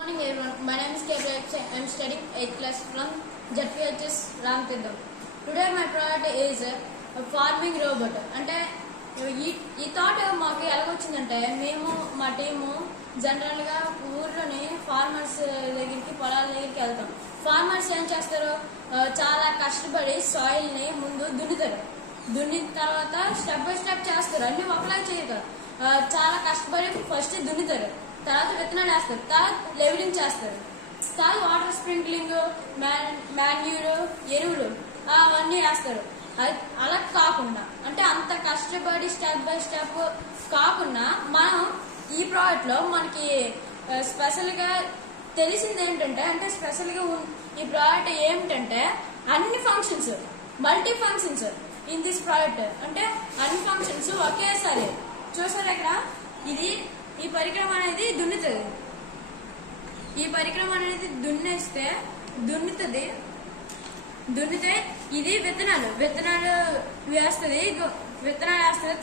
Good morning everyone, my name is Gabriel. I am studying 8th class from ZPHS Ramtindam. Today my project is a farming robot. అంటే ఈ thought మాకు ఎలాగొచ్చిందంటే మేము మా team జనరల్గా ఊర్లోని farmers దగ్గరికి పొలాల దగ్గరికి వెళ్తాం. ఫార్మర్స్ ఏం చేస్తారు, చాలా కష్టపడి సాయిల్ని ముందు దున్నుతారు. దున్నిన తర్వాత స్టెప్ బై స్టెప్ చేస్తారు, అన్ని ఒకలా చేయరు. చాలా కష్టపడి ఫస్ట్ దున్నుతారు, తర్వాత విత్తనాలు వేస్తారు, తర్వాత లెవెలింగ్ చేస్తారు, తర్వాత వాటర్ స్ప్రింక్లింగ్, మాన్యూర్, ఎరువులు అవన్నీ వేస్తారు. అలా కాకుండా అంటే అంత కష్టపడి స్టెప్ బై స్టెప్ కాకుండా మనం ఈ ప్రాజెక్ట్ లో మనకి స్పెషల్ గా తెలిసింది ఏంటంటే, అంటే స్పెషల్ గా ఈ ప్రాజెక్ట్ ఏమిటంటే అన్ని functions, multi functions in this project. అంటే అన్ని ఫంక్షన్స్ ఒకేసారి చూసారు. ఇక్కడ ఈ పరికరం అనేది దున్నుతుంది. ఈ పరికరం అనేది దున్నితే ఇది విత్తనాలు వేస్తుంది.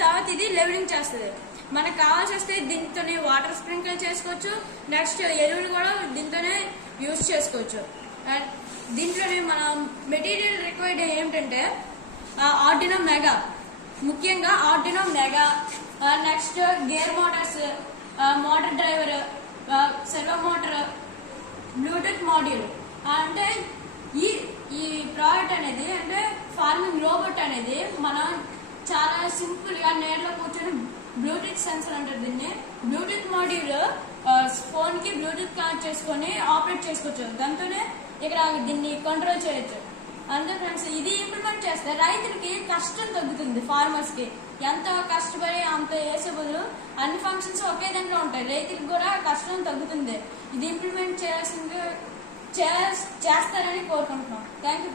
తర్వాత ఇది లెవెలింగ్ చేస్తుంది. మనకు కావాల్సి వస్తే దీంతోనే వాటర్ స్ప్రింకిల్ చేసుకోవచ్చు. నెక్స్ట్ ఎరువులు కూడా దీంతోనే యూజ్ చేసుకోవచ్చు. అండ్ దీంట్లోనే మన మెటీరియల్ రిక్వైర్డ్ ఏమిటంటే ఆర్డినో మెగా, ముఖ్యంగా Arduino mega, next gear Motors, motor driver, servo motor, Bluetooth module. అంటే ఈ ప్రాజెక్ట్ అనేది అంటే ఫార్మింగ్ రోబోట్ అనేది మనం చాలా సింపుల్ గా నేరుగా కూర్చొని బ్లూటూత్ సెన్సర్ అంటారు దీన్ని. బ్లూటూత్ మాడ్యూల్ ఫోన్ కి బ్లూటూత్ కనెక్ట్ చేసుకొని ఆపరేట్ చేసుకోవచ్చు. దాంతోనే ఇక్కడ దీన్ని కంట్రోల్ చేయొచ్చు. అంతే ఫ్రెండ్స్, ఇది ఇంప్లిమెంట్ చేస్తే రైతులకి కష్టం తగ్గుతుంది. ఫార్మర్స్ కి ఎంత కష్టపడి అంత వేసే బదులు అన్ని ఫంక్షన్స్ ఒకే దాంట్లో ఉంటాయి, రైతులకు కూడా కష్టం తగ్గుతుంది. ఇది ఇంప్లిమెంట్ చేస్తారని కోరుకుంటున్నాం. Thank you.